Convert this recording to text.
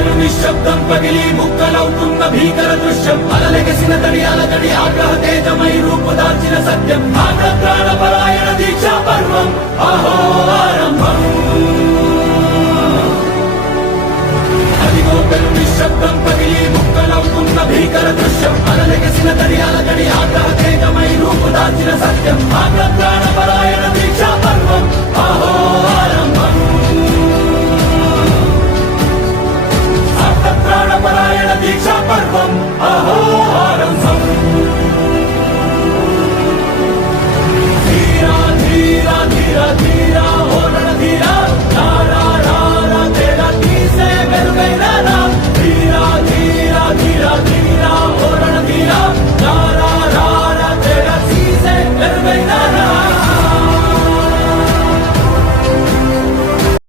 పెను నిశ్శబ్దం పగిలి ముక్కలవుతున్న భీకర దృశ్యం అలలెగసిన తడి అలగడి ఆగ్రహ తేజమై రూపుదాల్చిన సత్యం ప్రాణపరాయణ దీక్షా పర్వం అహో ఆరంభం అదిగో పెను నిశ్శబ్దం పగిలి ముక్కలవుతున్న భీకర దృశ్యం అలలెగసిన తడి అలగడి ఆగ్రహ తేజమై రూపుదాల్చిన సత్యం ప్రాణపరాయణ దీక్షా పర్వం అహో